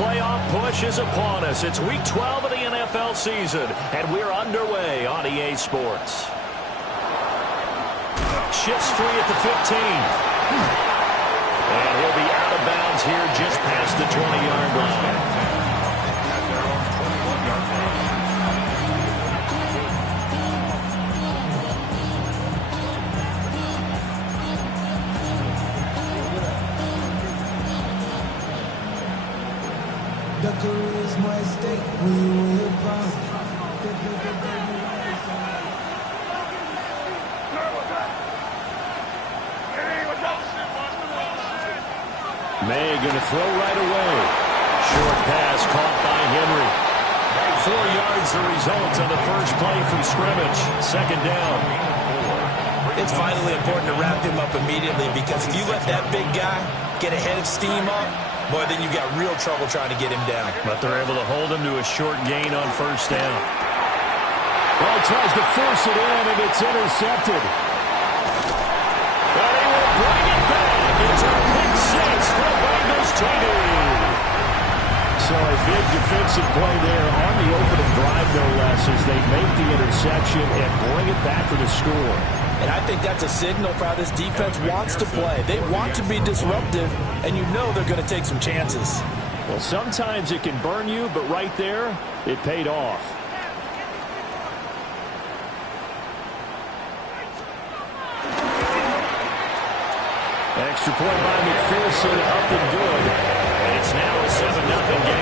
playoff push is upon us. It's Week 12 of the NFL season, and we're underway on EA Sports. Shifts free at the 15. And he'll be out of bounds here just past the 20-yard line. The career is my stake. We will bounce. May going to throw right away. Short pass caught by Henry. 4 yards the result on the first play from scrimmage. Second down. It's vitally important to wrap him up immediately, because if you let that big guy get a head of steam up, boy, then you've got real trouble trying to get him down. But they're able to hold him to a short gain on first down. Well, he tries to force it in, and it's intercepted. But he will bring it back. It's a pick six for the Bengals team. So a big defensive play there on the opening drive, no less, as they make the interception and bring it back for the score. And I think that's a signal for how this defense wants to play. They want to be disruptive, and you know they're going to take some chances. Well, sometimes it can burn you, but right there, it paid off. Extra point by McPherson, up and good. And it's now a 7-0 game.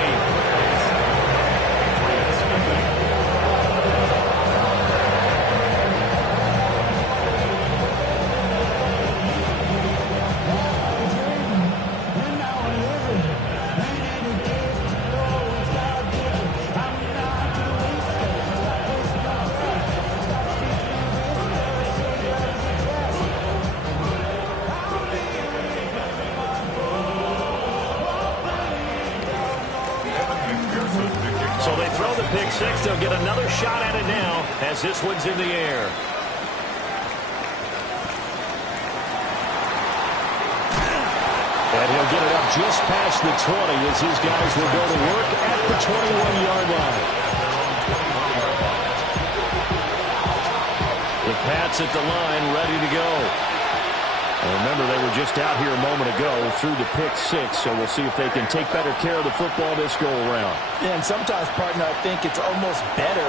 So they throw the pick six. They'll get another shot at it now as this one's in the air. And he'll get it up just past the 20 as his guys will go to work at the 21-yard line. The Pats at the line, ready to go. And remember, they were just out here a moment ago through the pick six, so we'll see if they can take better care of the football this go-around. Yeah, and sometimes, partner, I think it's almost better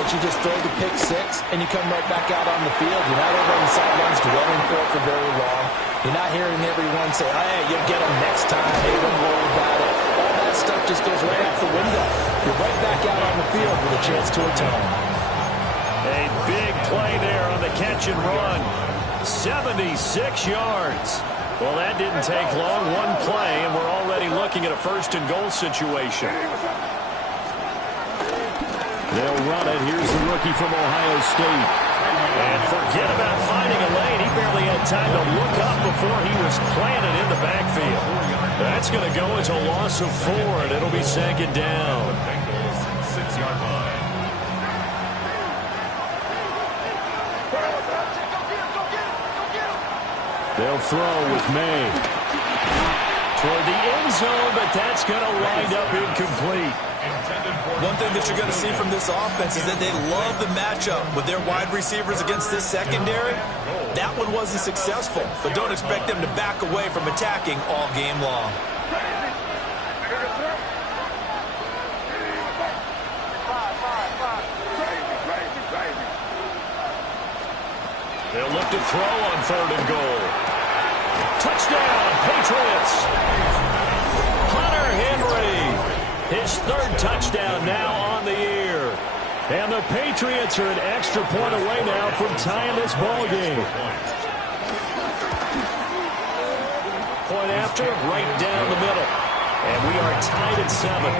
that you just throw the pick six and you come right back out on the field. You're not over on the sidelines dwelling for very long. You're not hearing everyone say, oh, hey, you'll get them next time. Hey, don't worry about it. All that stuff just goes right out the window. You're right back out on the field with a chance to atone. A big play there on the catch and run. 76 yards. Well, that didn't take long. One play, and we're already looking at a first-and-goal situation. They'll run it. Here's the rookie from Ohio State. And forget about finding a lane. He barely had time to look up before he was planted in the backfield. That's going to go as a loss of 4, and it'll be second down. Bengals 6-yard line. They'll throw with May. Toward the end zone, but that's going to wind up incomplete. One thing that you're going to see from this offense is that they love the matchup with their wide receivers against this secondary. That one wasn't successful, but don't expect them to back away from attacking all game long. They'll look to throw on third and goal. Touchdown, Patriots. Hunter Henry, his third touchdown now on the year. And the Patriots are an extra point away now from tying this ball game. Point after, right down the middle. And we are tied at 7.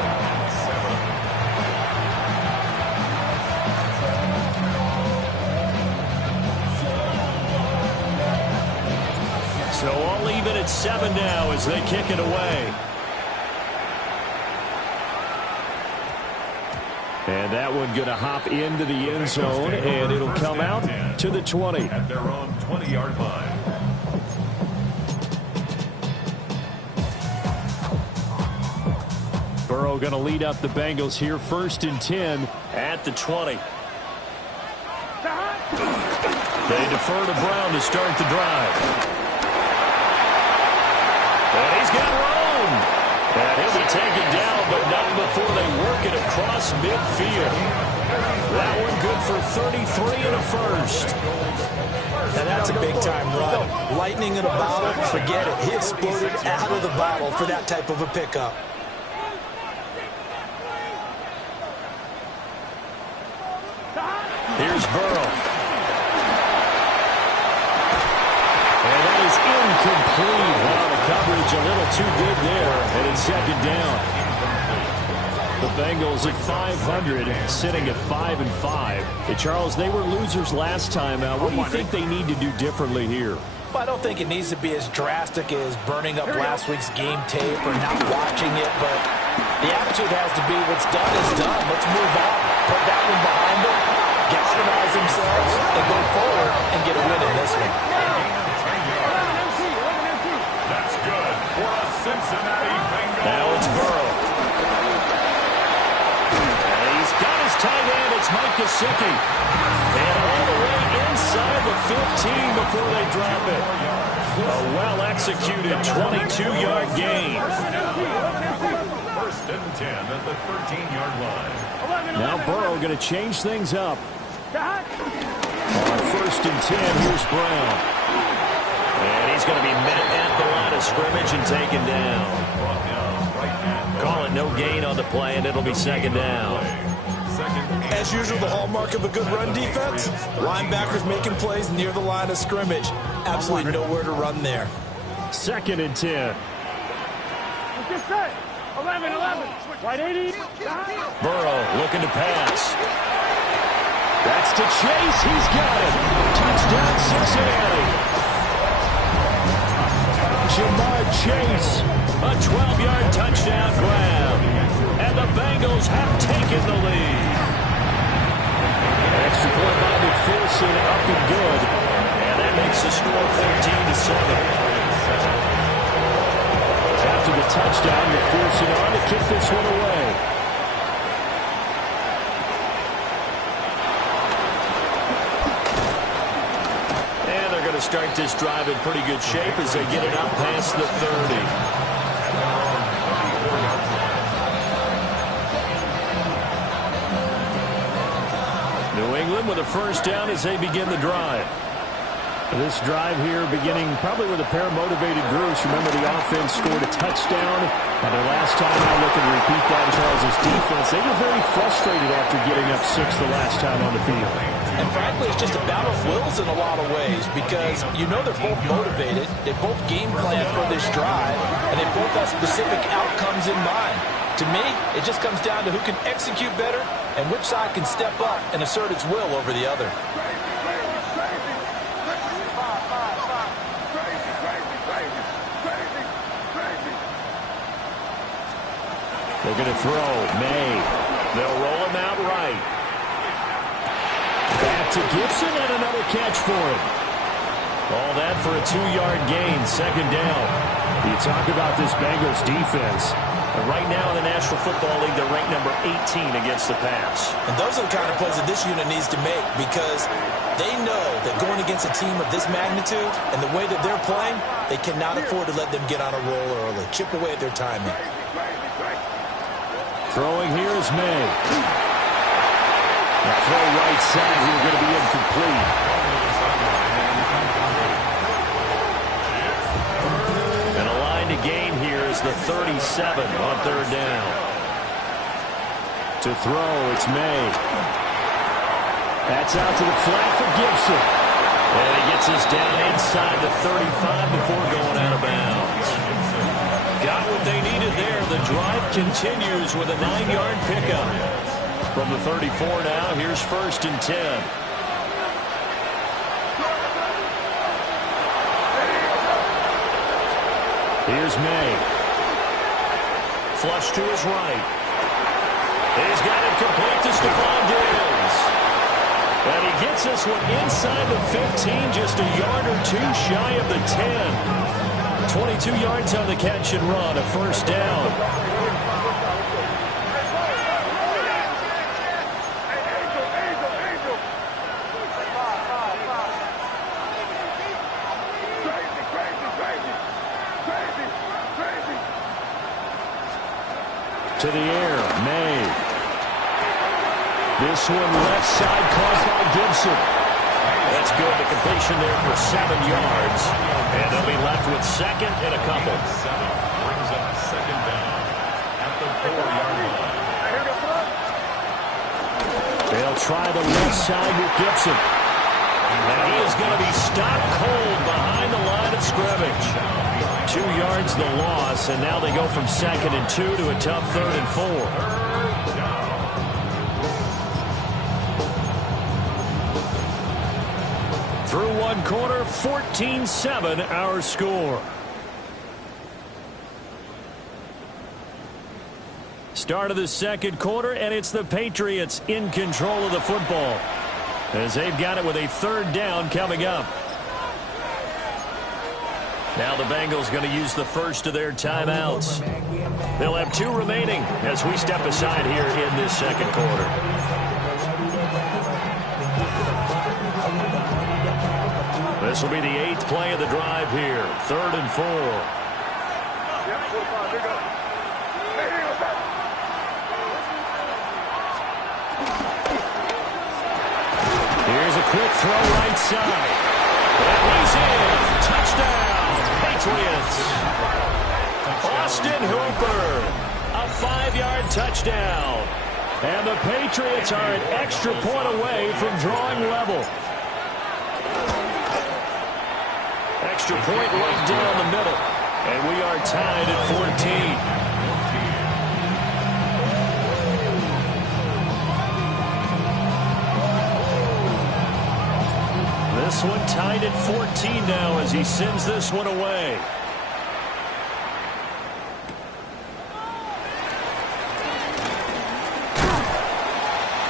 So all even at 7 now as they kick it away. And that one going to hop into the end zone, and it'll come out to the 20. At their own 20-yard line. Burrow going to lead up the Bengals here, 1st and 10 at the 20. They defer to Brown to start the drive. And he's got room. And he'll be taken down, but not before they work it across midfield. That one good for 33 and a first. Now that's a big-time run. Lightning in a bottle, forget it. He exploded out of the bottle for that type of a pickup. Here's Burrow. And that is incomplete. Wow, the coverage a little too good there. And it's 2nd down. The Bengals at 500, sitting at 5-5. Hey, Charles, they were losers last time out. What do you think they need to do differently here? Well, I don't think it needs to be as drastic as burning up last week's game tape or not watching it, but the attitude has to be what's done is done. Let's move on. Put that one behind them, galvanize themselves, and go forward and get a win in this one. That's good for a Cincinnati Bengals. Now it's Burrow. Tight end, it's Mike Gesicki. And all the way inside the 15 before they drop it. A well-executed 22-yard gain. 1st and 10 at the 13-yard line. Now Burrow going to change things up. On 1st and 10, here's Brown. And he's going to be met at the line of scrimmage and taken down. Call it no gain on the play, and it'll be 2nd down. As usual, the hallmark of a good run defense, linebackers making plays near the line of scrimmage. Absolutely nowhere to run there. 2nd and 10. 11. White 80. Burrow looking to pass. That's to Chase. He's got it. Touchdown, Cincinnati. Jamar Chase. A 12-yard touchdown grab. And the Bengals have taken the lead. Extra point by McPherson, up and good. And that makes the score 14-7. After the touchdown, McPherson on to kick this one away. And they're going to start this drive in pretty good shape as they get it up past the 30. New England with a 1st down as they begin the drive. This drive here beginning probably with a pair of motivated groups. Remember, the offense scored a touchdown. And their last time out, looking to repeat that in Charles' defense. They were very frustrated after getting up 6 the last time on the field. And frankly, it's just a battle of wills in a lot of ways because you know they're both motivated. They both game plan for this drive, and they both have specific outcomes in mind. To me, it just comes down to who can execute better and which side can step up and assert its will over the other. They're going to throw. May. They'll roll him out right. Back to Gibson and another catch for him. All that for a 2-yard gain, 2nd down. You talk about this Bengals defense. Right now in the National Football League, they're ranked number 18 against the pass. And those are the kind of plays that this unit needs to make because they know that going against a team of this magnitude and the way that they're playing, they cannot afford to let them get on a roll early. Chip away at their timing. Throwing here is May. The throw right side here going to be incomplete. And a line to gain here is the 37 on 3rd down. To throw, it's May. That's out to the flat for Gibson. And he gets us down inside the 35 before going out of bounds. Got what they needed there. The drive continues with a 9-yard pickup. From the 34 now, here's 1st and 10. Here's May. Flush to his right. He's got it complete to Stephon Diggs. And he gets this one inside the 15, just a yard or two shy of the 10. 22 yards on the catch and run, a 1st down. To the air, May. This one left side caught by Gibson. That's good. The completion there for 7 yards. And they'll be left with second and a couple. Brings up second down at the 4-yard line. They'll try the left side with Gibson. And he is going to be stopped cold behind the line of scrimmage. 2 yards the loss, and now they go from 2nd and 2 to a tough 3rd and 4. Through one quarter, 14-7 our score. Start of the second quarter, and it's the Patriots in control of the football as they've got it with a 3rd down coming up. Now the Bengals going to use the first of their timeouts. They'll have 2 remaining as we step aside here in this second quarter. This will be the 8th play of the drive here. 3rd and 4. Here's a quick throw right side. And he's in. Touchdown, Patriots. Austin Hooper. A 5-yard touchdown. And the Patriots are an extra point away from drawing level. Extra point right down the middle. And we are tied at 14. This one tied at 14 now as he sends this one away.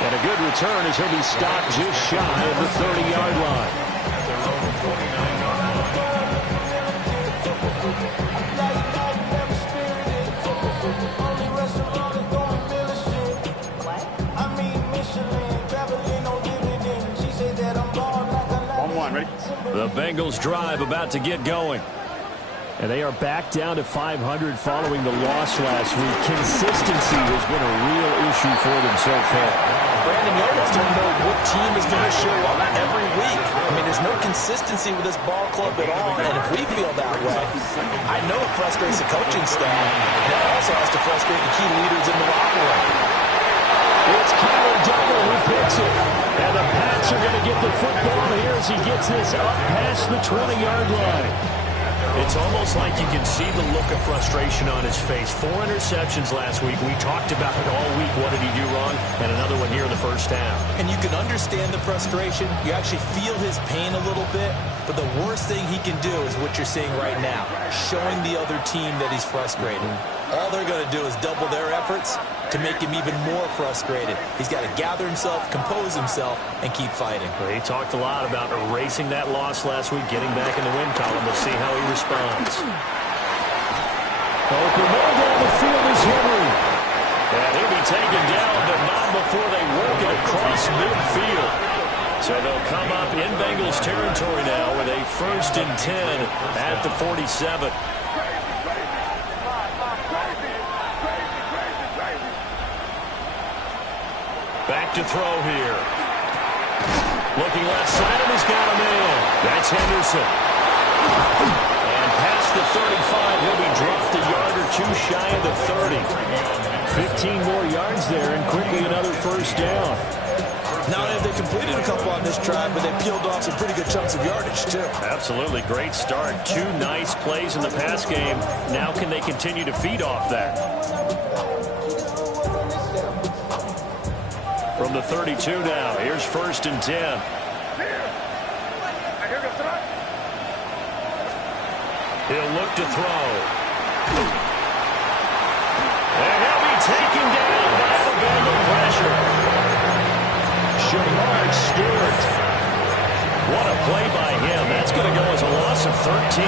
And a good return as he'll be stopped just shy of the 30-yard line. The Bengals drive about to get going. And they are back down to 500 following the loss last week. Consistency has been a real issue for them so far. Brandon, you almost don't know what team is going to show up every week. I mean, there's no consistency with this ball club at all, and if we feel that way, I know it frustrates the coaching staff, and it also has to frustrate the key leaders in the locker room. It's Kyler Duggar who picks it, and the Pats are going to get the football here as he gets this up past the 20-yard line. It's almost like you can see the look of frustration on his face. 4 interceptions last week. We talked about it all week. What did he do wrong? And another one here in the first half. And you can understand the frustration. You actually feel his pain a little bit. But the worst thing he can do is what you're seeing right now, showing the other team that he's frustrated. All they're going to do is double their efforts to make him even more frustrated. He's got to gather himself, compose himself, and keep fighting. Well, he talked a lot about erasing that loss last week, getting back in the win column. We'll see how he responds. Open more down the field is Henry. And he'll be taken down, but not before they work it across midfield. So they'll come up in Bengals territory now with a 1st and 10 at the 47. Back to throw here. Looking left side, and he's got a man. That's Henderson. And past the 35, he'll be dropped a yard or 2 shy of the 30. 15 more yards there, and quickly another 1st down. Not only have they completed a couple on this drive, but they peeled off some pretty good chunks of yardage, too. Absolutely. Great start. 2 nice plays in the pass game. Now can they continue to feed off that? From the 32 now, here's 1st and 10. He'll look to throw. And he'll be taken down by the Bengal pressure. Shamar Stewart. What a play by him. That's going to go as a loss of 13.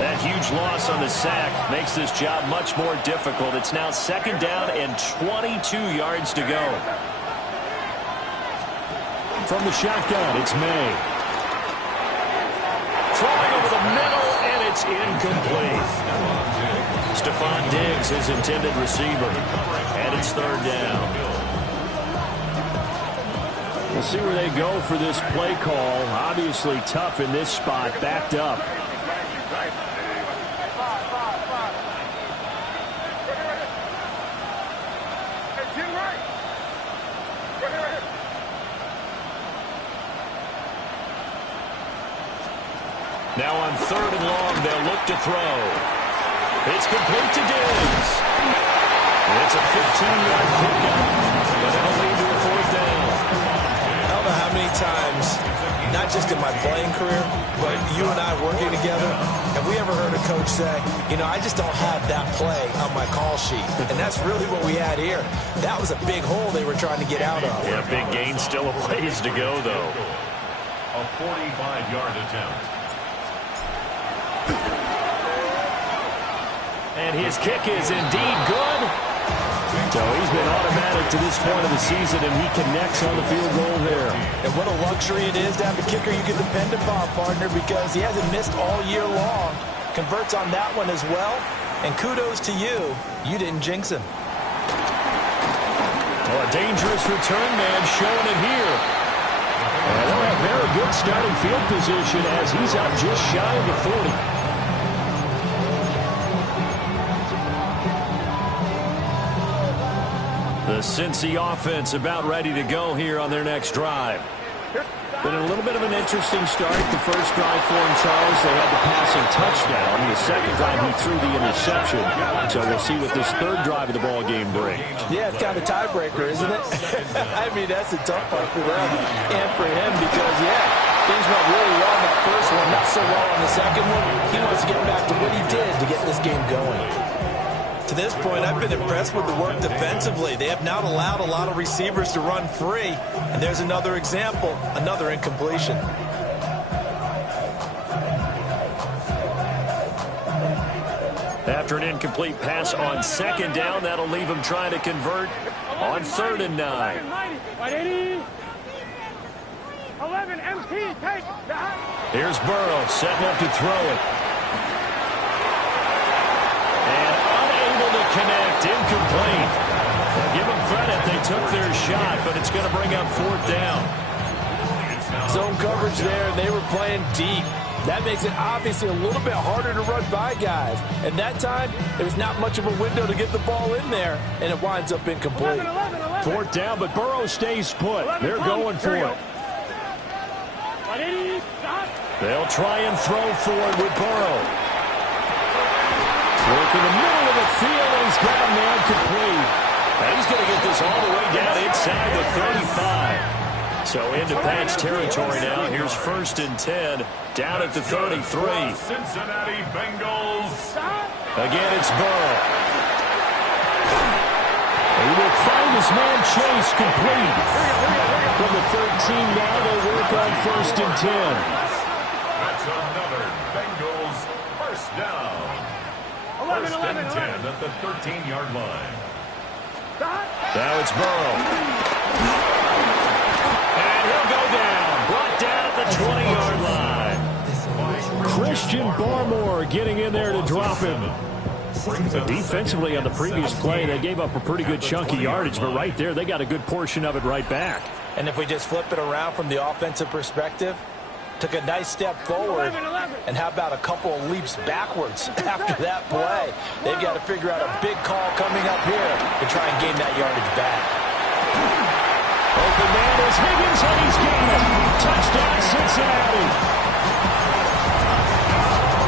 That huge loss on the sack makes this job much more difficult. It's now 2nd down and 22 yards to go. From the shotgun, it's May. Throwing over the middle, and it's It's incomplete. Stephon Diggs, his intended receiver. And it's third down. We'll see where they go for this play call. Obviously tough in this spot, backed up. Now on third and long, they'll look to throw. It's complete to Diggs. It's a 15-yard pickup, but it'll lead to a fourth down. I don't know how many times, not just in my playing career, but you and I working together, have we ever heard a coach say, you know, I just don't have that play on my call sheet. And that's really what we had here. That was a big hole they were trying to get out of. Yeah, big gain, still a ways to go, though. A 45-yard attempt. And his kick is indeed good. So he's been automatic to this point of the season, and he connects on the field goal there. And what a luxury it is to have a kicker you can depend upon, partner, because he hasn't missed all year long. Converts on that one as well. And kudos to you. You didn't jinx him. Well, a dangerous return man showing it here. And they'll have very good starting field position as he's out just shy of the 40. The Cincy offense about ready to go here on their next drive. Been a little bit of an interesting start. The first drive for him, Charles, they had the passing touchdown. The second drive, he threw the interception. So we'll see what this third drive of the ball game brings. Yeah, it's kind of a tiebreaker, isn't it? I mean, that's a tough part for them and for him because, yeah, things went really well in that first one, not so well on the second one. He wants to get back to what he did to get this game going. To this point, I've been impressed with the work defensively. They have not allowed a lot of receivers to run free. And there's another example, another incompletion. After an incomplete pass on second down, that'll leave him trying to convert on 3rd and 9. 11 MT, take that. Here's Burrow setting up to throw it. And unable to connect, incomplete. Give them credit, they took their shot, but it's going to bring up 4th down. Zone coverage there, and they were playing deep. That makes it obviously a little bit harder to run by guys. And that time, there was not much of a window to get the ball in there, and it winds up incomplete. 4th down, but Burrow stays put. They're going for it. They'll try and throw for it with Burrow. Work in the middle of the field, and he's got a man complete. And he's going to get this all the way down inside the 35. So into Pat's territory now. Here's 1st and 10, down at the 33. Cincinnati Bengals. Again, it's Burrow. He will find his man Chase complete. From the 13 now, they work on 1st and 10. That's another Bengals first down. 1st and 10 at the 13-yard line. Now it's Burrow. And he'll go down. Brought down at the 20-yard line. Christian Barmore getting in there to drop him. Defensively on the previous play, they gave up a pretty good chunk of yardage, but right there, they got a good portion of it right back. And if we just flip it around from the offensive perspective, took a nice step forward, and how about a couple of leaps backwards after that play? They've got to figure out a big call coming up here to try and gain that yardage back. Open man is Higgins, and he's got it. Touchdown, Cincinnati.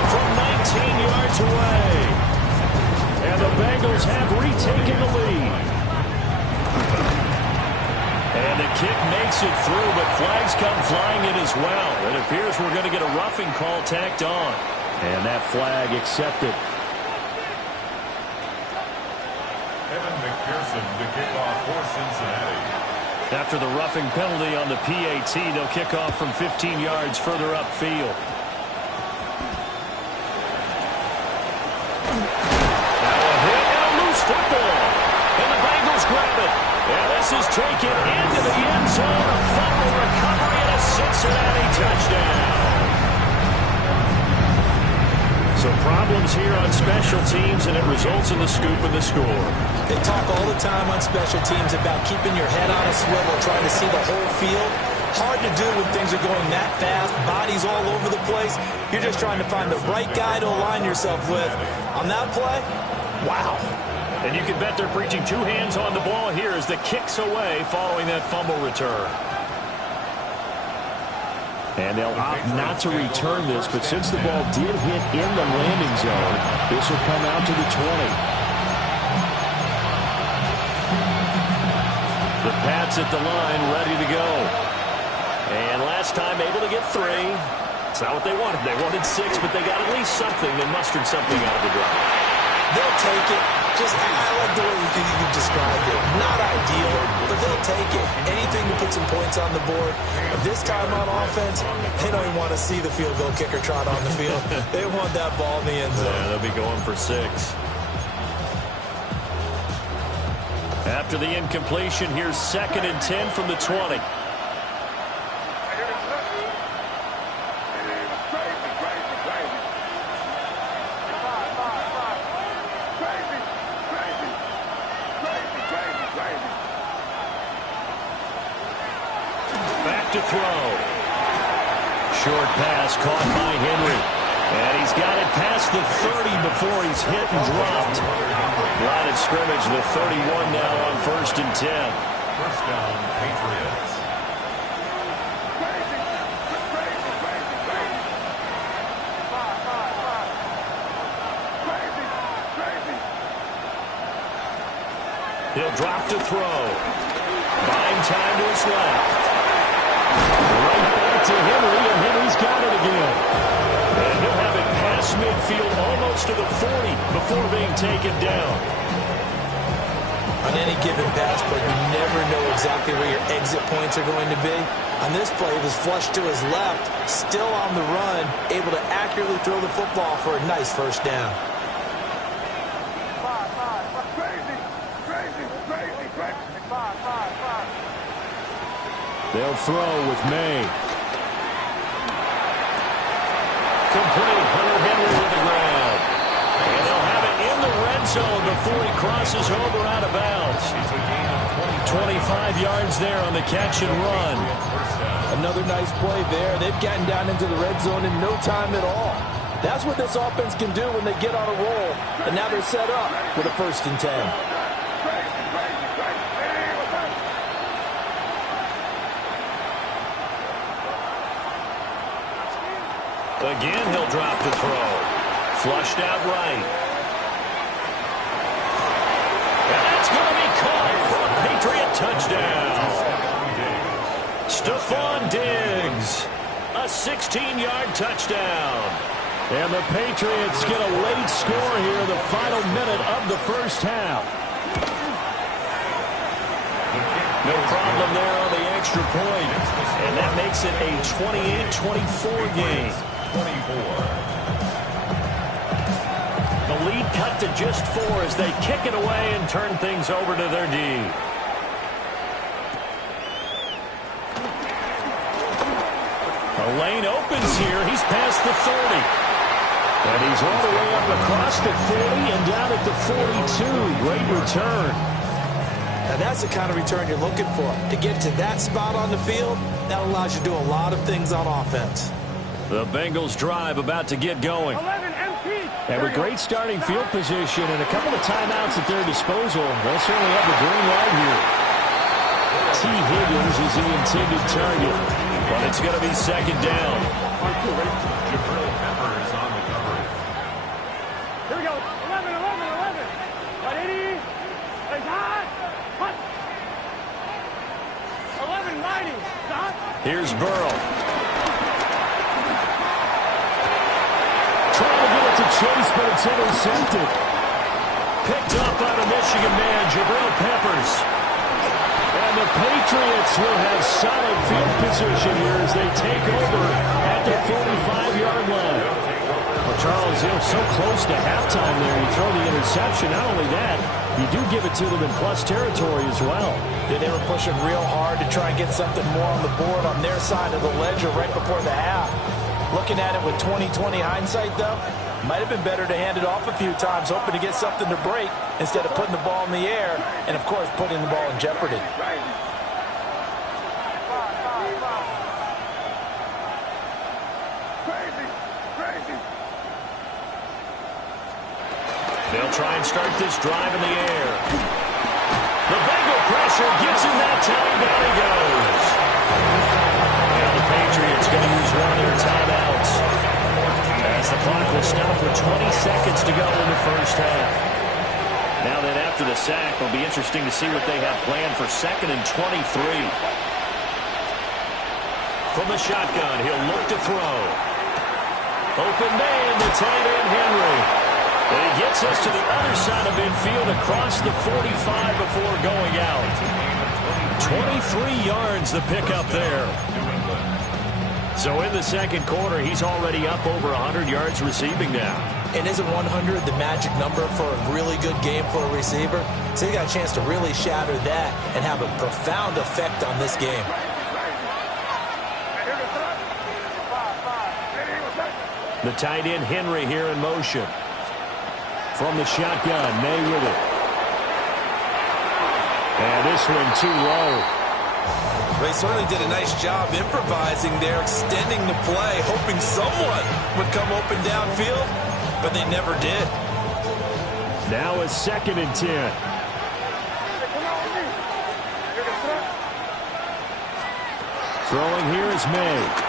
From 19 yards away. And the Bengals have retaken the lead. And the kick makes it through, but flags come flying in as well. It appears we're going to get a roughing call tacked on. And that flag accepted. Evan McPherson to kick off for Cincinnati. After the roughing penalty on the PAT, they'll kick off from 15 yards further upfield. Now a hit and a loose football. And the Bengals grab it. And this is taken into the end zone. A fumble recovery and a Cincinnati touchdown. So problems here on special teams, and it results in the scoop and the score. They talk all the time on special teams about keeping your head on a swivel, trying to see the whole field. Hard to do when things are going that fast, bodies all over the place. You're just trying to find the right guy to align yourself with. On that play, wow. And you can bet they're preaching two hands on the ball here as the kick's away following that fumble return. And they'll opt not to return this, but since the ball did hit in the landing zone, this will come out to the 20. The Pats at the line, ready to go. And last time able to get 3. It's not what they wanted. They wanted 6, but they got at least something. They mustered something out of the drive. They'll take it. Just, I like the way you described it. Not ideal, but they'll take it. Anything to put some points on the board. But this time on offense, they don't even want to see the field goal kicker trot on the field. They want that ball in the end zone. Yeah, they'll be going for 6. After the incompletion, here's 2nd and 10 from the 20. Back to throw. Short pass caught by Henry. And he's got it past the 30 before he's hit and dropped. Line of scrimmage, the 31 now on 1st and 10. First down, Patriots. He'll drop to throw. Buying time to his left. Right back to Henry, and Henry's got it again. And he'll have it past midfield almost to the 40 before being taken down. On any given pass play, you never know exactly where your exit points are going to be. On this play, it was flushed to his left, still on the run, able to accurately throw the football for a nice first down. They'll throw with May. Complete. Hunter Henry with the ground. And they'll have it in the red zone before he crosses over out of bounds. 25 yards there on the catch and run. Another nice play there. They've gotten down into the red zone in no time at all. That's what this offense can do when they get on a roll. And now they're set up with a 1st and 10. Again, he'll drop the throw. Flushed out right. And that's going to be caught for a Patriot touchdown. Stephon Diggs, a 16-yard touchdown. And the Patriots get a late score here in the final minute of the first half. No problem there on the extra point. And that makes it a 28-24 game. 24. The lead cut to just 4 as they kick it away and turn things over to their D. A lane opens here. He's past the 30. And he's all the way up across the 40 and down at the 42. Great return. Now that's the kind of return you're looking for. To get to that spot on the field, that allows you to do a lot of things on offense. The Bengals drive about to get going. 11 MT. And with great starting field position and a couple of timeouts at their disposal, they'll certainly have the green light here. T. Higgins is the intended target. But it's going to be 2nd down. Jabril Pepper is on the coverage. Here we go. 11. What 80? It's hot. What? 11-90. Stop. Here's Burrow. Trying to get it to Chase, but it's intercepted. Picked up by the Michigan man, Jabril Peppers. And the Patriots will have solid field position here as they take over at the 45-yard line. Well, Charles, so close to halftime there. You throw the interception. Not only that, you do give it to them in plus territory as well. Yeah, they were pushing real hard to try and get something more on the board on their side of the ledger right before the half. Looking at it with 20/20 hindsight, though, might have been better to hand it off a few times, hoping to get something to break instead of putting the ball in the air and, of course, putting the ball in jeopardy. They'll try and start this drive in the air. The Bengal pressure gets him that time. Down he goes. Now the Patriots going to use one of their timeouts, as the clock will stop with 20 seconds to go in the first half. Now then, after the sack, it'll be interesting to see what they have planned for 2nd and 23. From the shotgun, he'll look to throw. Open man, the tight end Henry. And he gets us to the other side of midfield across the 45 before going out. 23 yards the pickup there. So in the second quarter, he's already up over 100 yards receiving now. And isn't 100 the magic number for a really good game for a receiver? So he got a chance to really shatter that and have a profound effect on this game. The tight end Henry here in motion. From the shotgun, May with it. And this one too low. They certainly did a nice job improvising there, extending the play, hoping someone would come open downfield, but they never did. Now a 2nd and 10. Throwing here is May.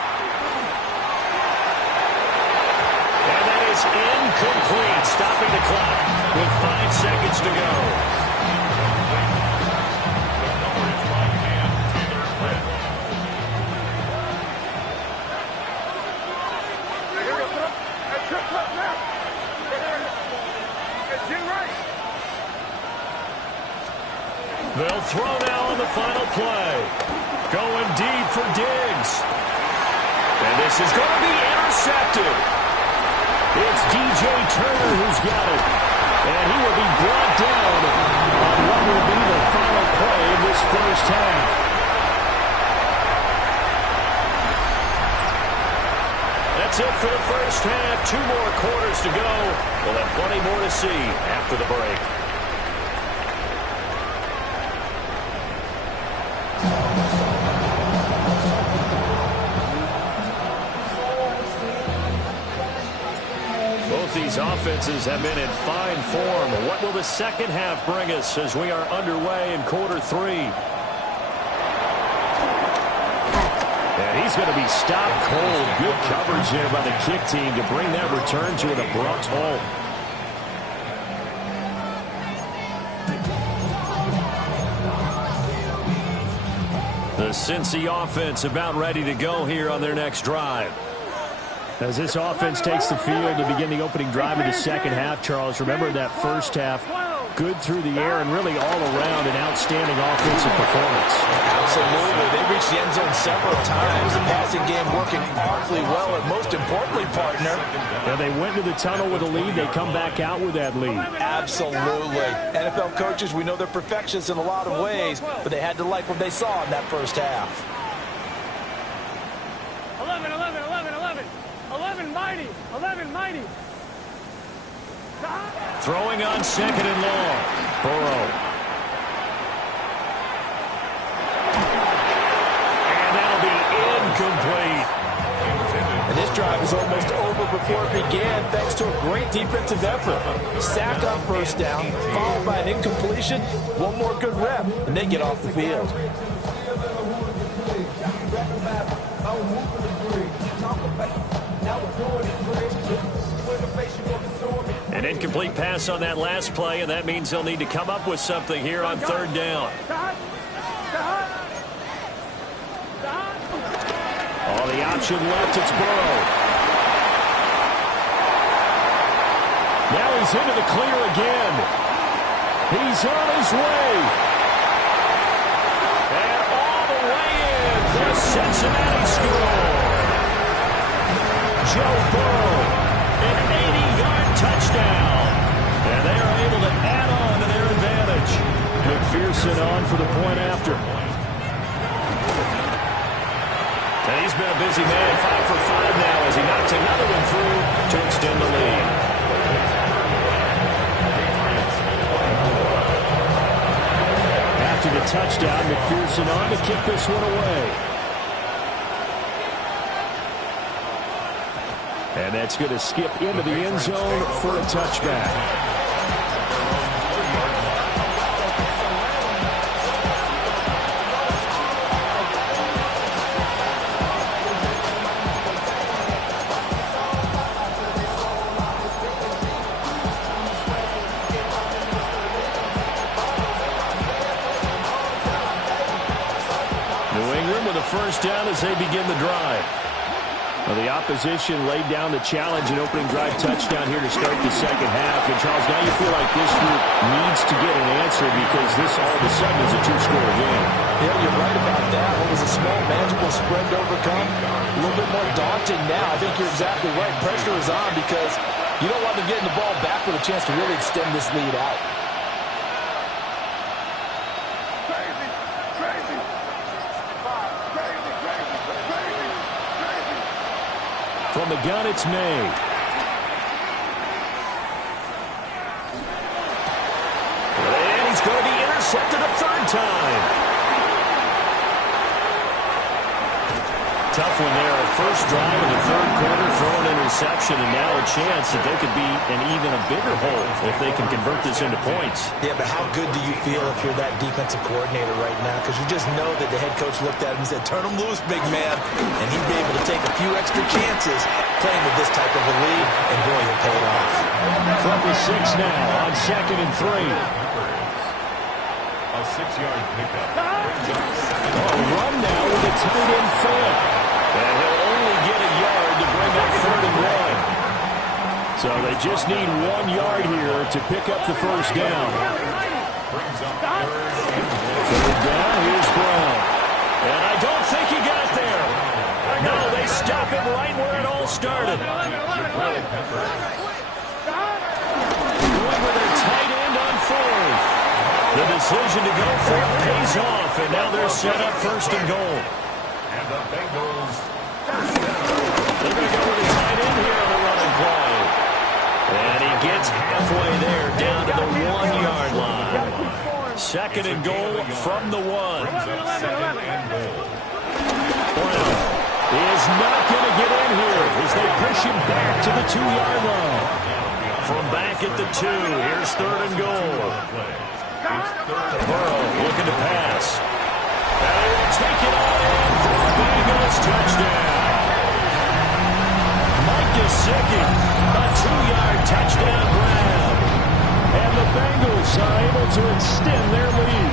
Incomplete, stopping the clock with 5 seconds to go. They'll throw now on the final play. Going deep for Diggs. And this is going to be intercepted. It's DJ Turner who's got it. And he will be brought down on what will be the final play in this first half. That's it for the first half. 2 more quarters to go. We'll have plenty more to see after the break. These offenses have been in fine form. What will the second half bring us as we are underway in quarter 3? And he's going to be stopped cold. Good coverage there by the kick team to bring that return to an abrupt halt. The Cincy offense about ready to go here on their next drive. As this offense takes the field to begin the opening drive of the second half, Charles, remember that first half, good through the air and really all around an outstanding offensive performance. Absolutely. They reached the end zone several times. The passing game working awfully well, and most importantly, partner, and they went to the tunnel with a lead. They come back out with that lead. Absolutely. NFL coaches, we know they're perfectionists in a lot of ways, but they had to like what they saw in that first half. 11, 11, 11, 11. 11 mighty. 11 mighty. Throwing on 2nd and long. Burrow. And that'll be incomplete. And this drive is almost over before it began thanks to a great defensive effort. Sack on first down, followed by an incompletion. One more good rep, and they get off the field. An incomplete pass on that last play, and that means they'll need to come up with something here on 3rd down. Oh, the option left, it's Burrow. Now he's into the clear again. He's on his way. And all the way in for a Cincinnati score. Joe Burrow, an 80-yard touchdown. And they are able to add on to their advantage. McPherson on for the point after. And he's He's been a busy man, 5 for 5 now as he knocks another one through to extend the lead. After the touchdown, McPherson on to kick this one away. And that's going to skip into the end zone for a touchback. First down as they begin the drive. Well, the opposition laid down the challenge and opening drive touchdown here to start the second half. And, Charles, now you feel like this group needs to get an answer because this all of a sudden is a two-score game. Yeah, you're right about that. What was a small, manageable spread to overcome? A little bit more daunting now. I think you're exactly right. Pressure is on because you don't want them getting the ball back with a chance to really extend this lead out. From the gun, it's made. And he's going to be intercepted a third time. Tough one there. First drive in the third quarter, throw an interception, and now a chance that they could be in even a bigger hole if they can convert this into points. Yeah, but how good do you feel if you're that defensive coordinator right now? Because you just know that the head coach looked at him and said, turn him loose, big man. And he'd be able to take a few extra chances playing with this type of a lead, and boy, it paid off. From the 6 now on 2nd and 3. A 6-yard pickup. A run now with a tight end flip. And he'll only get a yard to bring up 3rd and 1. So they just need 1 yard here to pick up the first down. Brings up 3rd and 1. 3rd down, here's Brown. And I don't think he got there. No, they stop him right where it all started. Going with their tight end on 4th. The decision to go for it pays off, and now they're set up 1st and goal. And the Bengals first down. They're going to go with a tight end here on the running play. And he gets halfway there, down to the 1-yard line. 2nd and goal from the 1. Brings up 2nd and goal. Brown is not going to get in here as they push him back to the 2-yard line. From back at the 2, here's 3rd and goal. Burrow looking to pass. And he will take it all in for the Bengals touchdown. Mike Gesicki, a 2-yard touchdown grab. And the Bengals are able to extend their lead.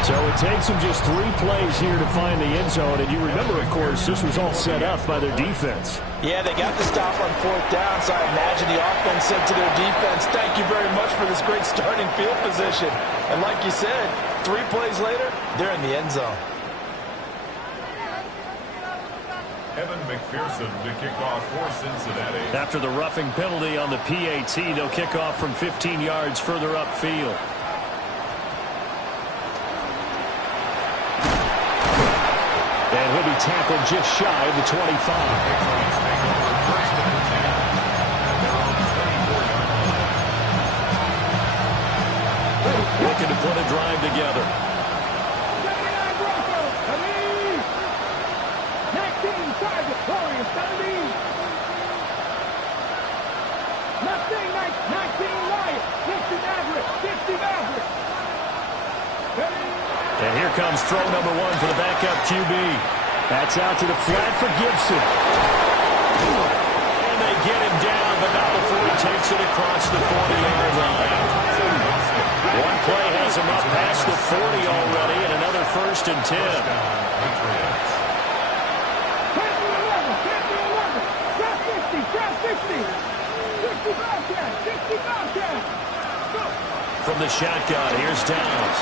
So it takes them just 3 plays here to find the end zone. And you remember, of course, this was all set up by their defense. Yeah, they got the stop on 4th down, so I imagine the offense said to their defense, thank you very much for this great starting field position. And like you said, 3 plays later, they're in the end zone. Evan McPherson to kick off for Cincinnati. After the roughing penalty on the PAT, they'll kick off from 15 yards further upfield. And he'll be tackled just shy of the 25. Looking to put a drive together. 19 inside the 40, 17. Nothing, 19 Wyatt, 60 Maverick, 60 Maverick. And here comes throw number 1 for the backup QB. That's out to the flat for Gibson. And they get him down, but not before he takes it across the 40-yard line. One play has him up past the 40 already, and another 1st and 10. From the shotgun, here's Downs.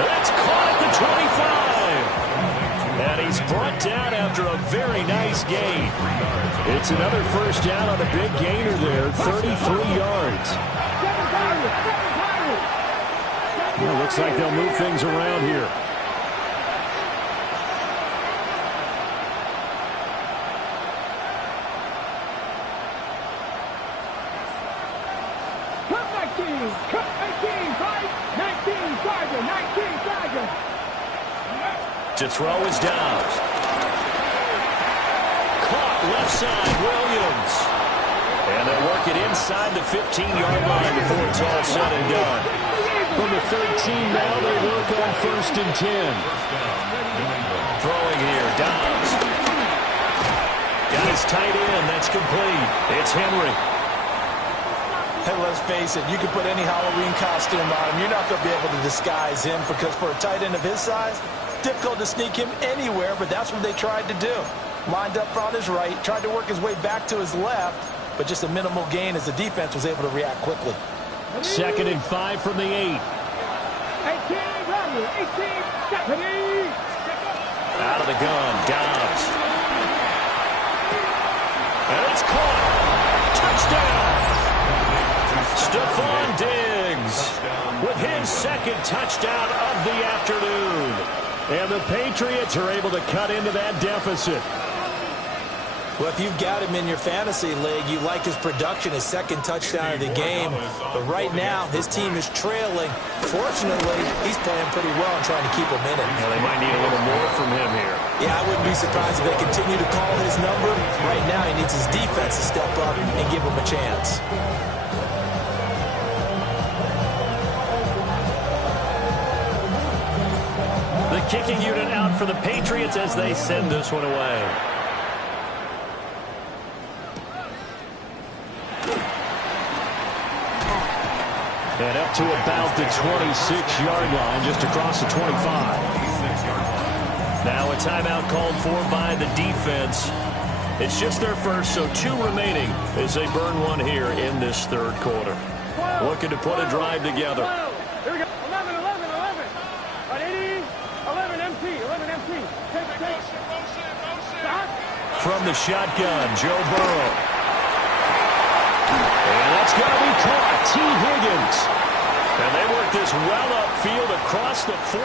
That's caught at the 25. And he's brought down after a very nice gain. It's another first down on a big gainer there, 33 yards. Well, looks like they'll move things around here. cut, 18, fight, 19, Sergeant, 19, Sergeant. To throw is Dobbs. Caught left side, Williams. And they work it inside the 15-yard line before it's all said and done. From the 13 now, they work on 1st and 10. Throwing here, Dobbs. Got his tight end. That's complete. It's Henry. Hey, let's face it, you can put any Halloween costume on him. You're not going to be able to disguise him because for a tight end of his size, difficult to sneak him anywhere, but that's what they tried to do. Lined up on his right, tried to work his way back to his left, but just a minimal gain as the defense was able to react quickly. 2nd and 5 from the 8. 18, Rodney, 18, Stephanie. Out of the gun, Dobbs. And it's caught. Touchdown. Stephon Diggs with his 2nd touchdown of the afternoon. And the Patriots are able to cut into that deficit. Well, if you've got him in your fantasy league, you like his production, his 2nd touchdown of the game. But right now, his team is trailing. Fortunately, he's playing pretty well and trying to keep him in it. Yeah, they might need a little more from him here. Yeah, I wouldn't be surprised if they continue to call his number. Right now, he needs his defense to step up and give him a chance. The kicking unit out for the Patriots as they send this one away. And up to about the 26-yard line, just across the 25. Now a timeout called for by the defense. It's just their first, so 2 remaining as they burn one here in this 3rd quarter. Looking to put a drive together. Here we go. 11, 11, 11. On 80, 11 MT, 11 MT. Take. Stop. From the shotgun, Joe Burrow. And that's going to be caught. T. Higgins. And they work this well upfield across the 45.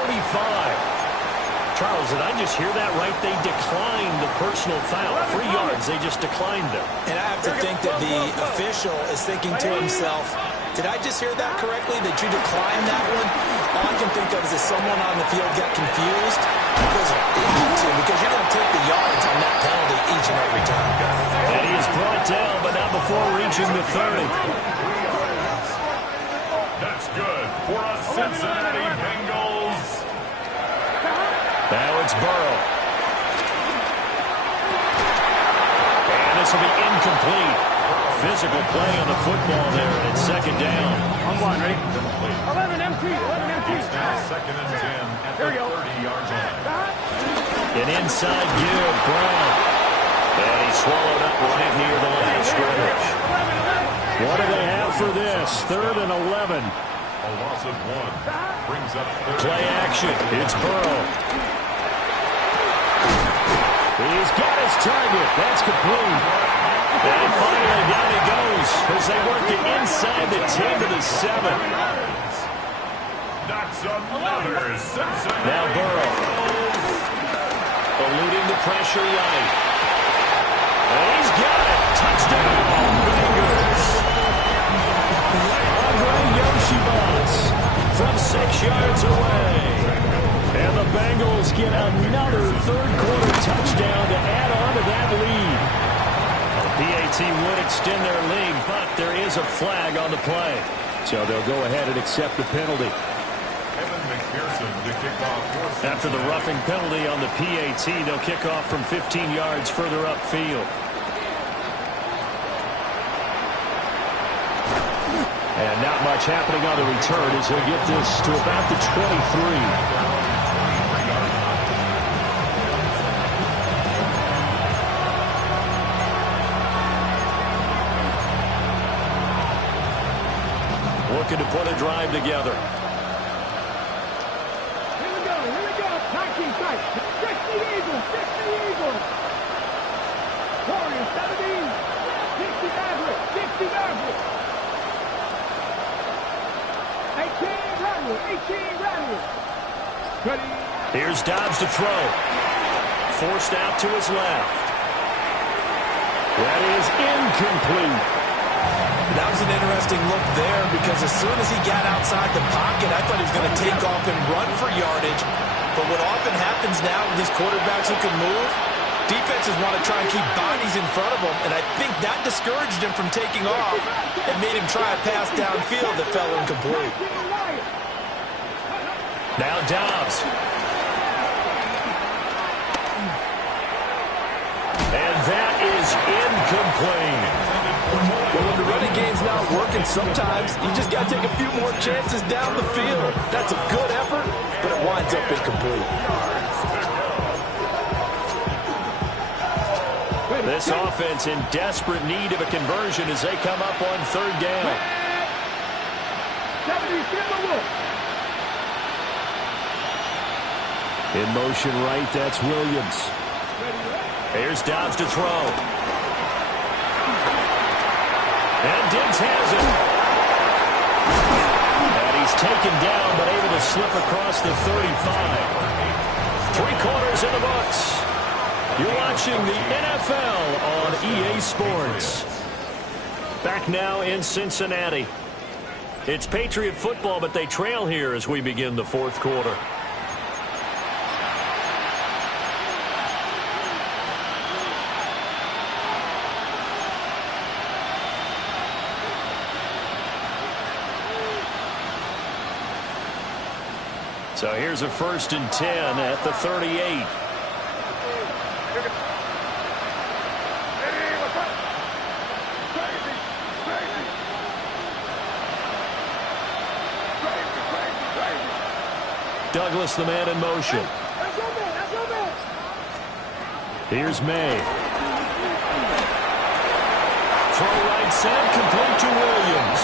Charles, did I just hear that right? They declined the personal foul. 3 yards, they just declined them. And I have to think that the official is thinking to himself, did I just hear that correctly, that you declined that one? All I can think of is that someone on the field got confused because you're going to take the yards on that penalty each and every time. And he is brought down, but not before reaching the 30. That's good for a Cincinnati Bengals. Now it's Burrow. And this will be incomplete. Physical play on the football there, and it's 2nd down. On one, ready? 11 MT, 11 MT. It's now 2nd and 10 at the 30-yard line. An inside give, Brown. And he swallowed up right near the line of scrimmage. What do they have for this? 3rd and 11. A loss of 1 brings up Play action. It's Burrow. He's got his target. That's complete. And finally down he goes as they work it inside the 10 to the 7. That's another Cincinnati. Now Burrow. Eluding the pressure right. And he's got it. Touchdown. Bengals. From 6 yards away. And the Bengals get another 3rd quarter touchdown to add on to that lead. PAT would extend their lead, but there is a flag on the play. So they'll go ahead and accept the penalty. After the roughing penalty on the PAT, they'll kick off from 15 yards further upfield. And not much happening on the return as he'll get this to about the 23. Looking to put a drive together. Here we go. Taxi sight. 60 Eagles, 60 Eagles. Warriors, 17. 60 Maverick, 60 Maverick. 18 Radley, 18 Radley. Ready. Here's Dobbs to throw. Forced out to his left. That is incomplete. That was an interesting look there because as soon as he got outside the pocket, I thought he was going to take off and run for yardage. But what often happens now with these quarterbacks who can move, defenses want to try and keep bodies in front of them, and I think that discouraged him from taking off and made him try a pass downfield that fell incomplete. Now Dobbs. And that is incomplete. Well, when the running game's not working, sometimes you just got to take a few more chances down the field. That's a good effort, but it winds up incomplete. This offense in desperate need of a conversion as they come up on third down. In motion right, that's Williams. Here's Dobbs to throw. And Diggs has it. And he's taken down, but able to slip across the 35. 3 quarters in the books. You're watching the NFL on EA Sports. Back now in Cincinnati. It's Patriot football, but they trail here as we begin the fourth quarter. So here's a 1st and 10 at the 38. Douglas, the man in motion. Here's May. Throw right side, complete to Williams.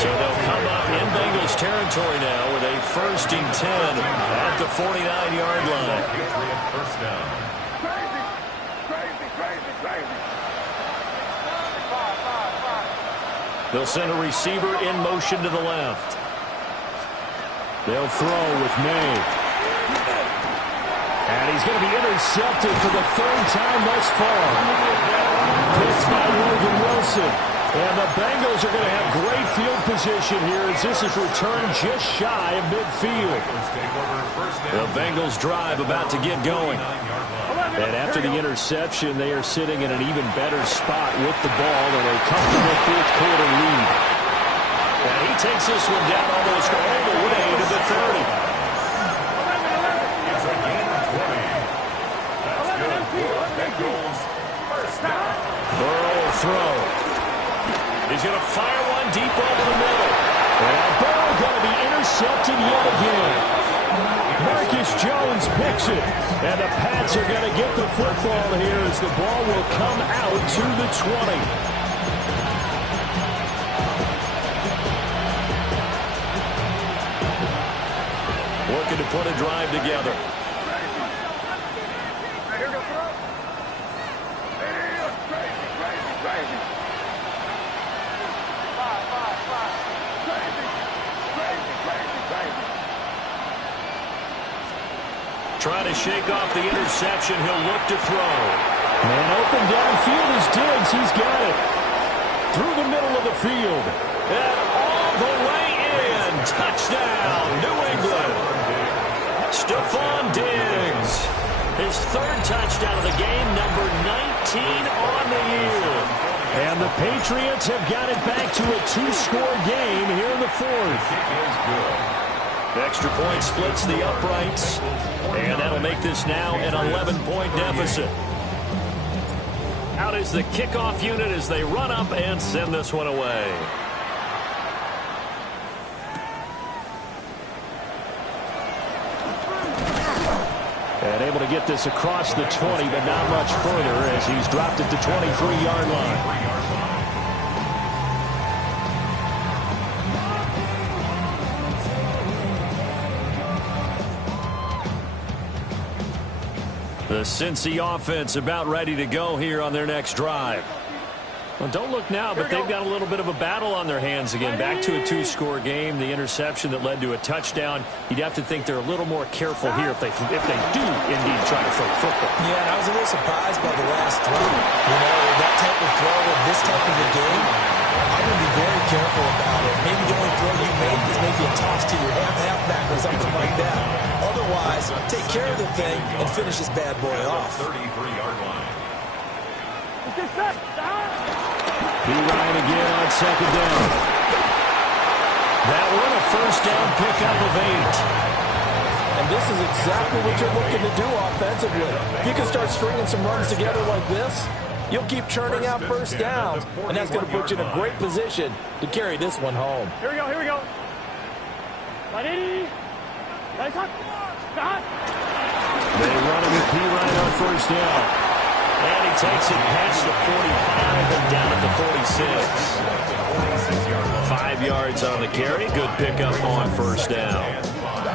So they'll come up in Bengals territory now with a 1st and 10 at the 49-yard line. First down. They'll send a receiver in motion to the left. They'll throw with May. And he's going to be intercepted for the 3rd time thus far. Picked by Logan Wilson. And the Bengals are going to have great field position here as this is returned just shy of midfield. The Bengals drive about to get going. And after the interception, they are sitting in an even better spot with the ball and a comfortable 4th quarter lead. And he takes this one down almost all the way to the 30. It's a gain of 20. That's good for Bengals. First down. Burrow will throw. He's going to fire one deep over the middle. And Burrow going to be intercepted yet again. Marcus Jones picks it. And the Pats are going to get the football here as the ball will come out to the 20. Working to put a drive together. Trying to shake off the interception. He'll look to throw. Man open downfield is Diggs. He's got it. Through the middle of the field. And all the way in. Touchdown, New England. Stephon Diggs. His 3rd touchdown of the game, number 19 on the year. And the Patriots have got it back to a 2-score game here in the 4th. Extra point splits the uprights. And that'll make this now an 11-point deficit. Out is the kickoff unit as they run up and send this one away. And able to get this across the 20, but not much further as he's dropped it to 23-yard line. The Cincy offense about ready to go here on their next drive. Well, don't look now, but they've got a little bit of a battle on their hands again. Back to a two-score game. The interception that led to a touchdown. You'd have to think they're a little more careful here if they do indeed try to throw the football. Yeah, and I was a little surprised by the last throw. You know, that type of throw in this type of a game, I'm going to be very careful about it. Maybe the only throw you make is maybe a toss to your halfback or something like that. Otherwise, take care of the thing and finish this bad boy off. 33-yard line. P. Ryan again on second down. That one a first down pickup of 8. And this is exactly what you're looking to do offensively. If you can start stringing some runs together like this, you'll keep churning out first downs, and that's going to put you in a great position to carry this one home. Here we go, here we go. Ready? Let's start. They run it with P. Ryan on first down. And he takes it past the 45 and down at the 46. 5 yards on the carry. Good pickup on first down.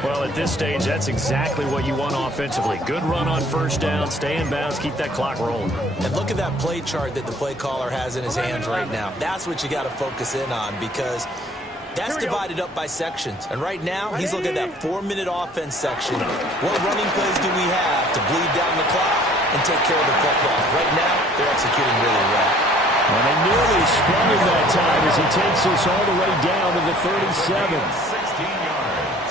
Well, at this stage, that's exactly what you want offensively. Good run on first down. Stay in bounds. Keep that clock rolling. And look at that play chart that the play caller has in his hands right now. That's what you got to focus in on because that's divided up by sections. And right now, he's looking at that 4-minute offense section. What running plays do we have to bleed down the clock and take care of the football? Right now, they're executing really well. And they nearly spun him that time as he takes this all the way down to the 37. 16 yards.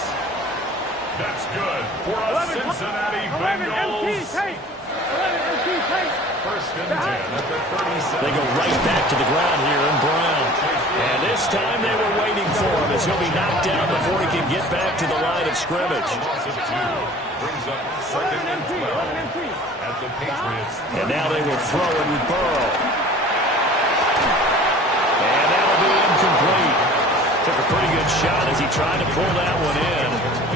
That's good for a Cincinnati 11 Bengals. MT take. 11 MT take. First and 10 at the 37. They go right back to the ground here in Brown. And this time they were waiting for him as he'll be knocked down before he can get back to the line of scrimmage. Loss of 2 brings up second and 12 at the Patriots. And now they will throw it with Burrow. And that'll be incomplete. Took a pretty good shot as he tried to pull that one in.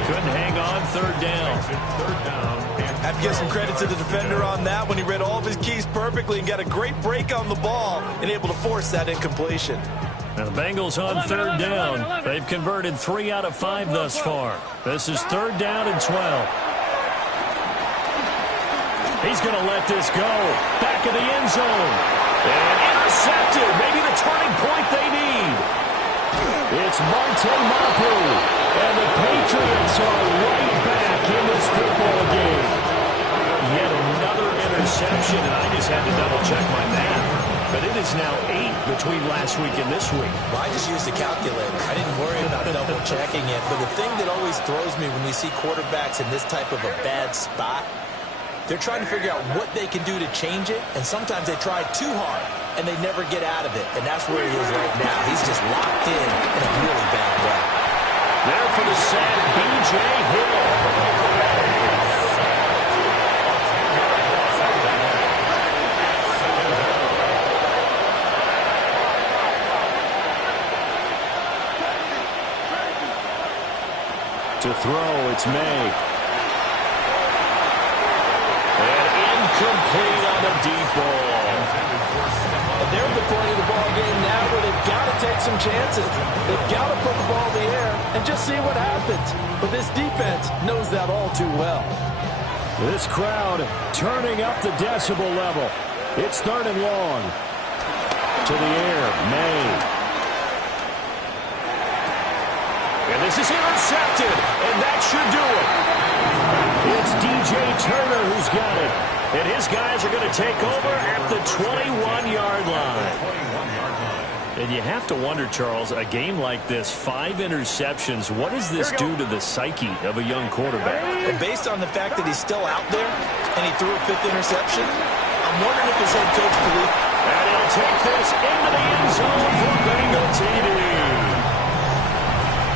Couldn't hang on third down. I have to give some credit to the defender on that when he read all of his keys perfectly and got a great break on the ball and able to force that incompletion. Now the Bengals on third down. They've converted 3 out of 5 thus far. This is third down and 12. He's going to let this go. Back of the end zone. And intercepted. Maybe the turning point they need. It's Marte Mapu. And the Patriots are right back in this football game. Yet another interception, and I just had to double-check my math. But it is now 8 between last week and this week. Well, I just used a calculator. I didn't worry about double-checking it. But the thing that always throws me when we see quarterbacks in this type of a bad spot, they're trying to figure out what they can do to change it, and sometimes they try too hard, and they never get out of it. And that's where he is right now. He's just locked in a really bad way. There for the sack, B.J. Hill. To throw, it's May. And incomplete on the deep ball. And they're at the point of the ball game now where they've got to take some chances. They've got to put the ball in the air and just see what happens. But this defense knows that all too well. This crowd turning up the decibel level. It's third and long. To the air, May. And this is intercepted, and that should do it. It's DJ Turner who's got it. And his guys are going to take over at the 21-yard line. And you have to wonder, Charles, a game like this, 5 interceptions, what does this do to the psyche of a young quarterback? And based on the fact that he's still out there and he threw a 5th interception, I'm wondering if his head coach believes. And he'll take this into the end zone for Bengal TD.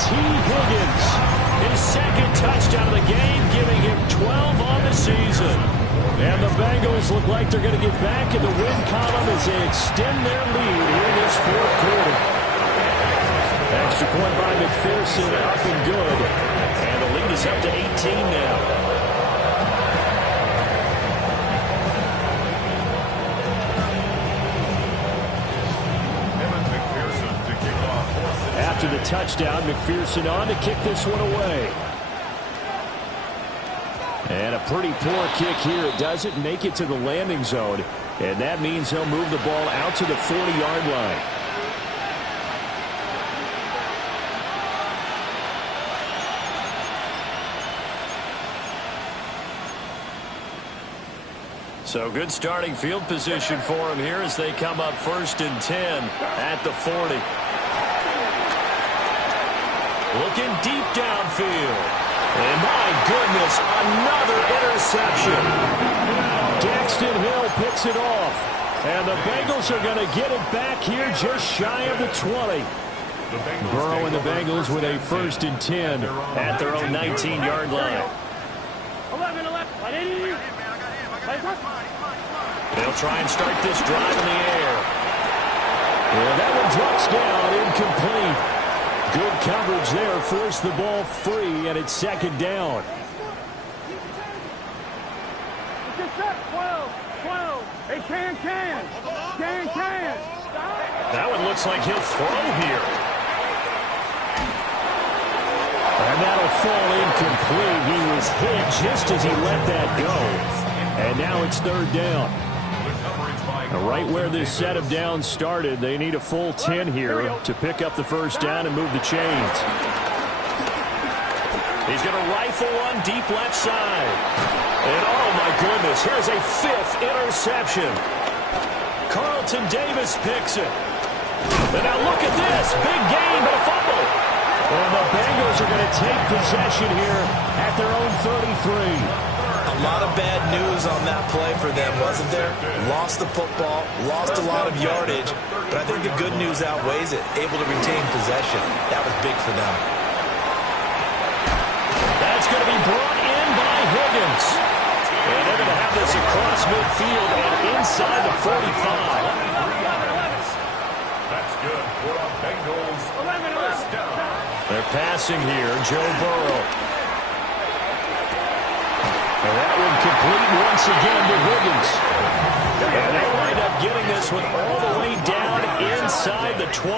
T. Higgins, his second touchdown of the game, giving him 12 on the season. And the Bengals look like they're going to get back in the win column as they extend their lead here in this fourth quarter. Extra point by McPherson, up and good. And the lead is up to 18 now. After the touchdown, McPherson on to kick this one away. And a pretty poor kick here. It doesn't make it to the landing zone. And that means he'll move the ball out to the 40-yard line. So good starting field position for him here as they come up 1st and 10 at the 40. Looking deep downfield. And my goodness, another interception. Daxton Hill picks it off. And the Bengals are going to get it back here just shy of the 20. Burrow and the Bengals with a 1st and 10 at their own 19-yard line. 11. They'll try and start this drive in the air. And that one drops down, incomplete. Good coverage there, forced the ball free, and it's 2nd down. 12. Hey, can. That one looks like he'll throw here. And that'll fall incomplete. He was hit just as he let that go. And now it's 3rd down. Right where this set of downs started, they need a full 10 here to pick up the 1st down and move the chains. He's going to rifle one deep left side. And oh my goodness, here's a 5th interception. Carlton Davis picks it. And now look at this, big gain but a fumble. And the Bengals are going to take possession here at their own 33. A lot of bad news on that play for them, wasn't there? Lost the football, lost a lot of yardage, but I think the good news outweighs it. Able to retain possession. That was big for them. That's going to be brought in by Higgins. And they're going to have this across midfield and inside the 45. That's good for a Bengals 1st down. They're passing here, Joe Burrow. And that one complete once again to Higgins. And they wind up getting this one all the way down inside the 20.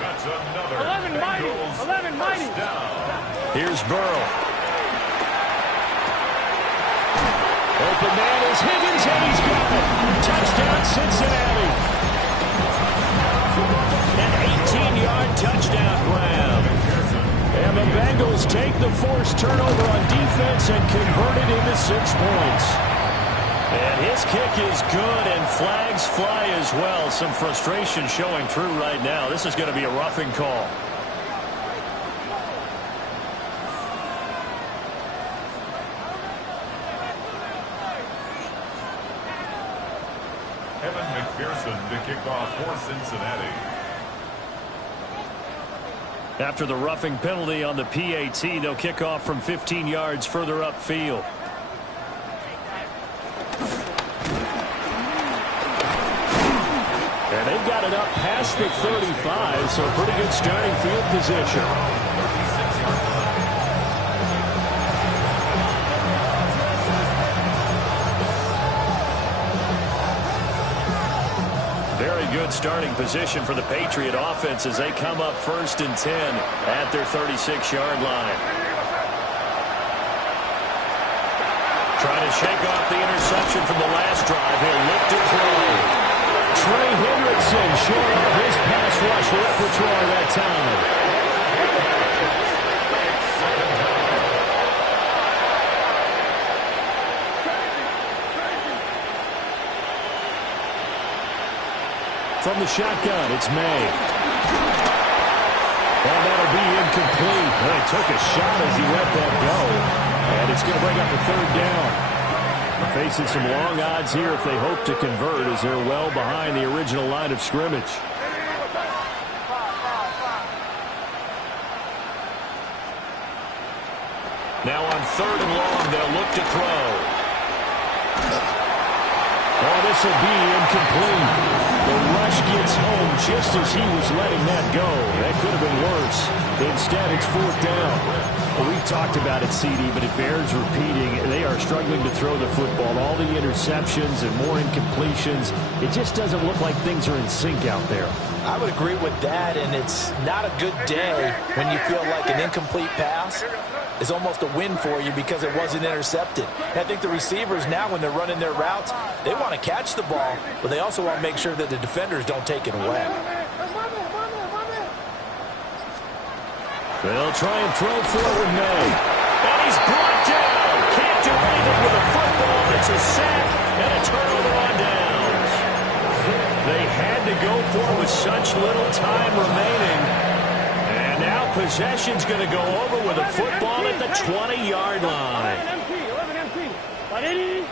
That's another 11 mighty. down. Here's Burrow. Open man is Higgins, and he's got it. Touchdown, Cincinnati. An 18-yard touchdown grab. And the Bengals take the forced turnover on defense and convert it into 6 points. And his kick is good, and flags fly as well. Some frustration showing through right now. This is going to be a roughing call. Evan McPherson to kick off for Cincinnati. After the roughing penalty on the PAT, they'll kick off from 15 yards further upfield. And they've got it up past the 35, so pretty good starting field position. Very good starting position for the Patriot offense as they come up 1st and 10 at their 36-yard line. Trying to shake off the interception from the last drive. He'll look to throw. Trey Hendrickson showing off his pass rush repertoire that time. From the shotgun, it's May. And that'll be incomplete. Well, he took a shot as he let that go. And it's going to bring up a 3rd down. They're facing some long odds here if they hope to convert as they're well behind the original line of scrimmage. Now on 3rd and long, they'll look to throw. Oh, this will be incomplete. The rush gets home just as he was letting that go. That could have been worse. Instead, it's 4th down. Well, we've talked about it, CD, but it bears repeating. They are struggling to throw the football. All the interceptions and more incompletions. It just doesn't look like things are in sync out there. I would agree with that, and it's not a good day when you feel like an incomplete pass is almost a win for you because it wasn't intercepted. And I think the receivers now, when they're running their routes, they want to catch the ball, but they also want to make sure that the defenders don't take it away. They'll try and throw forward May. And he's brought down. Can't do anything with a football. It's a sack and a turnover on downs. They had to go for it with such little time remaining. And now possession's going to go over with a football at the 20-yard line. 11 MT. 180.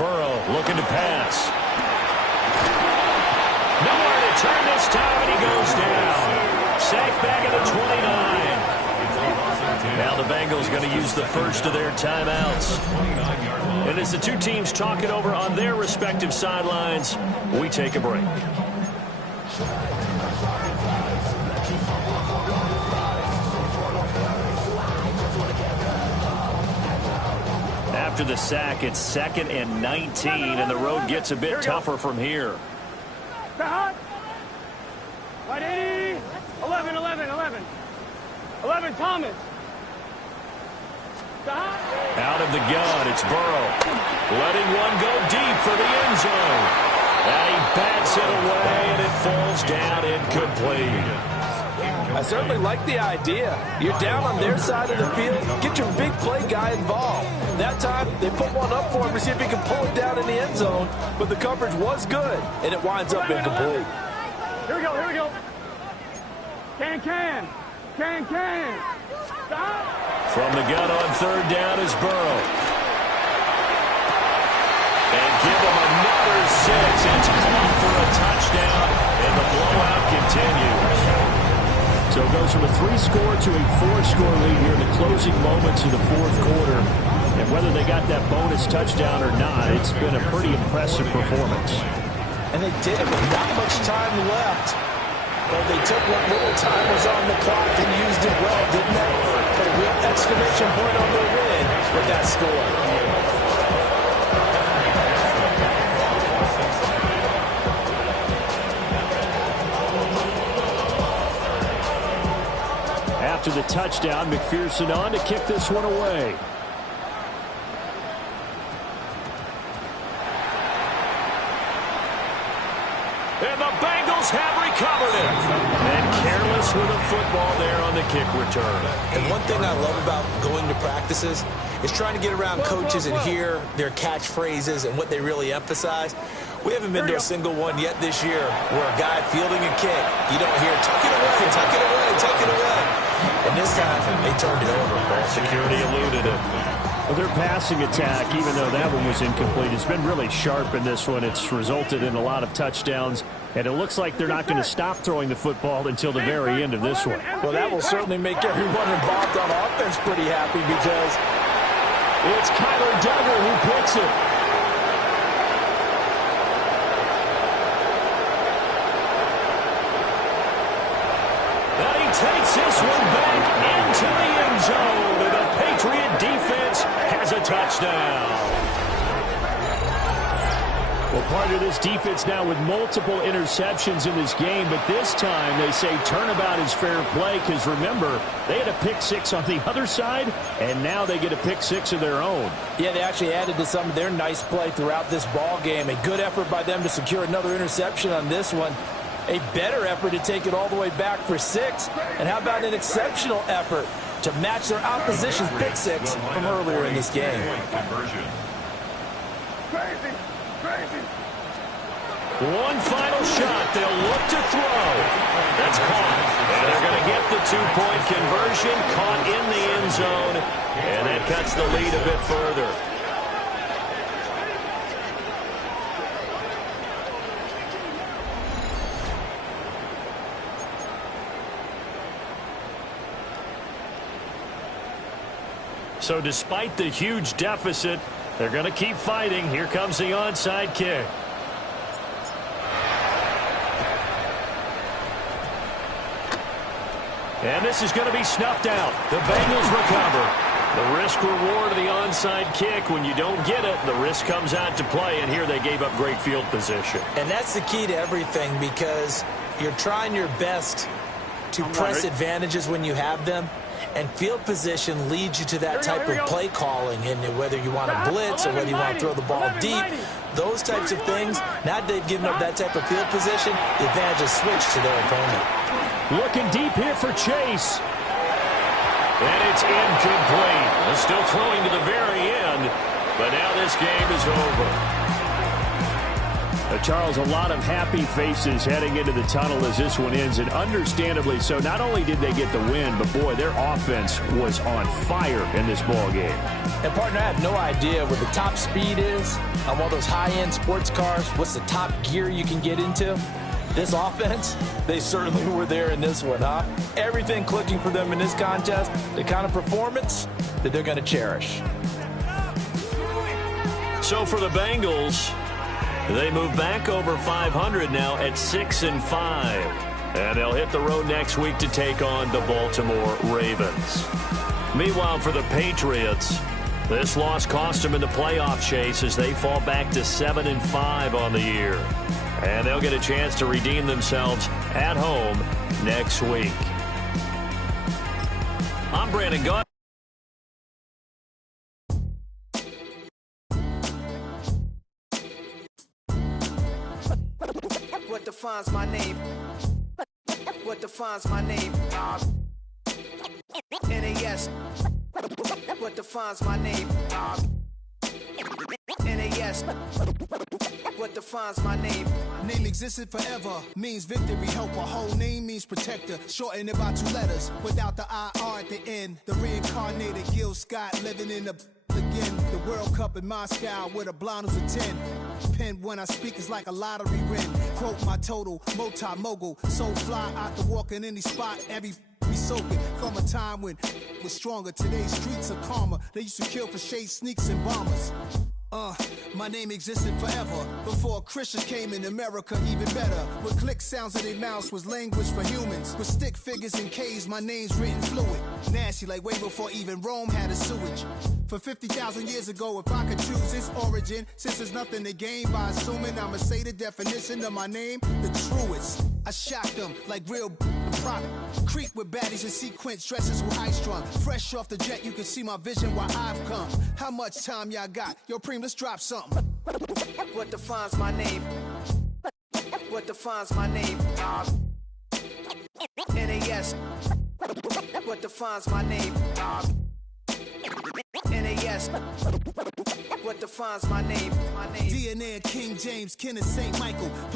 Burrow looking to pass. Nowhere to turn this time, and he goes down. Sacked back at the 29. Now the Bengals going to use the first of their timeouts. And as the two teams talk it over on their respective sidelines, we take a break. After the sack, it's 2nd and 19, and the road gets a bit tougher from here. 180. 11, 11, 11. 11, Thomas. Out of the gun, it's Burrow. Letting one go deep for the end zone. And he bats it away, and it falls down incomplete. I certainly like the idea. You're down on their side of the field. Get your big play guy involved. That time, they put one up for him to see if he can pull it down in the end zone. But the coverage was good, and it winds up incomplete. Here we go, here we go. Can. Stop. From the gun on 3rd down is Burrow. And give him another 6. It's caught for a touchdown, and the blowout continues. So it goes from a 3-score to a 4-score lead here in the closing moments of the 4th quarter. And whether they got that bonus touchdown or not, it's been a pretty impressive performance. And they did it with not much time left. But they took what little time was on the clock and used it well, didn't they? Put a real exclamation point on their win with that score. After the touchdown, McPherson on to kick this one away. And the Bengals have recovered it. And careless with a football there on the kick return. And one thing I love about going to practices is trying to get around coaches and hear their catchphrases and what they really emphasize. We haven't been to a single one yet this year where a guy fielding a kick, you don't hear, tuck it away, tuck it away, tuck it away. And this time, they turned it over. Ball security eluded it. Well, their passing attack, even though that one was incomplete, has been really sharp in this one. It's resulted in a lot of touchdowns, and it looks like they're not going to stop throwing the football until the very end of this one. Well, that will certainly make everyone involved on offense pretty happy because it's Kyler Duggar who picks it. And he takes this one back into the end zone. And the Patriot defense has a touchdown. Well, part of this defense now with multiple interceptions in this game, but this time they say turnabout is fair play because, remember, they had a pick 6 on the other side, and now they get a pick 6 of their own. Yeah, they actually added to some of their nice play throughout this ball game. A good effort by them to secure another interception on this one. A better effort to take it all the way back for 6. And how about an exceptional effort to match their opposition's pick 6 from earlier in this game? Crazy. One final shot. They'll look to throw. That's caught. And they're going to get the 2-point conversion. Caught in the end zone. And that cuts the lead a bit further. So despite the huge deficit, they're going to keep fighting. Here comes the onside kick. And this is going to be snuffed out. The Bengals recover. The risk-reward of the onside kick. When you don't get it, the risk comes out to play, and here they gave up great field position. And that's the key to everything because you're trying your best to press advantages when you have them. And field position leads you to that type of play calling, and whether you want to blitz or whether you want to throw the ball deep, those types of things. Now that they've given up that type of field position, the advantage is switched to their opponent. Looking deep here for Chase. And it's incomplete. They're still throwing to the very end, but now this game is over. Charles, a lot of happy faces heading into the tunnel as this one ends, and understandably so. Not only did they get the win, but, boy, their offense was on fire in this ball game. And, partner, I have no idea what the top speed is on one of those high-end sports cars. What's the top gear you can get into? This offense, they certainly were there in this one, huh? Everything clicking for them in this contest, the kind of performance that they're going to cherish. So for the Bengals, they move back over 500 now at 6-5. And they'll hit the road next week to take on the Baltimore Ravens. Meanwhile, for the Patriots, this loss cost them in the playoff chase as they fall back to 7-5 on the year. And they'll get a chance to redeem themselves at home next week. I'm Brandon Gunn. What defines my name? What defines my name? NAS. What defines my name? NAS. What defines my name? Name existed forever, means victory, helper. Whole name means protector. Shorten it by 2 letters, without the IR at the end. The reincarnated Gil Scott living in the again. The World Cup in Moscow with a blind who's a 10. Pen when I speak is like a lottery win. Quote my total, multi-mogul. So fly out to walk in any spot, every be soaking from a time when was stronger. Today's streets are calmer. They used to kill for shade sneaks and bombers. My name existed forever before Christians came in America, even better. With click sounds in their mouths was language for humans. With stick figures and K's, my name's written fluid. Nasty like way before even Rome had a sewage. For 50,000 years ago, if I could choose its origin, since there's nothing to gain by assuming I'ma say the definition of my name, the truest. I shock them like real product. Creep with baddies in sequence, dresses with high strung. Fresh off the jet, you can see my vision where I've come. How much time y'all got? Yo, Preem, let's drop something. What defines my name? What defines my name? NAS. What defines my name? NAS. What defines my name? DNA of King James, Ken of St. Michael.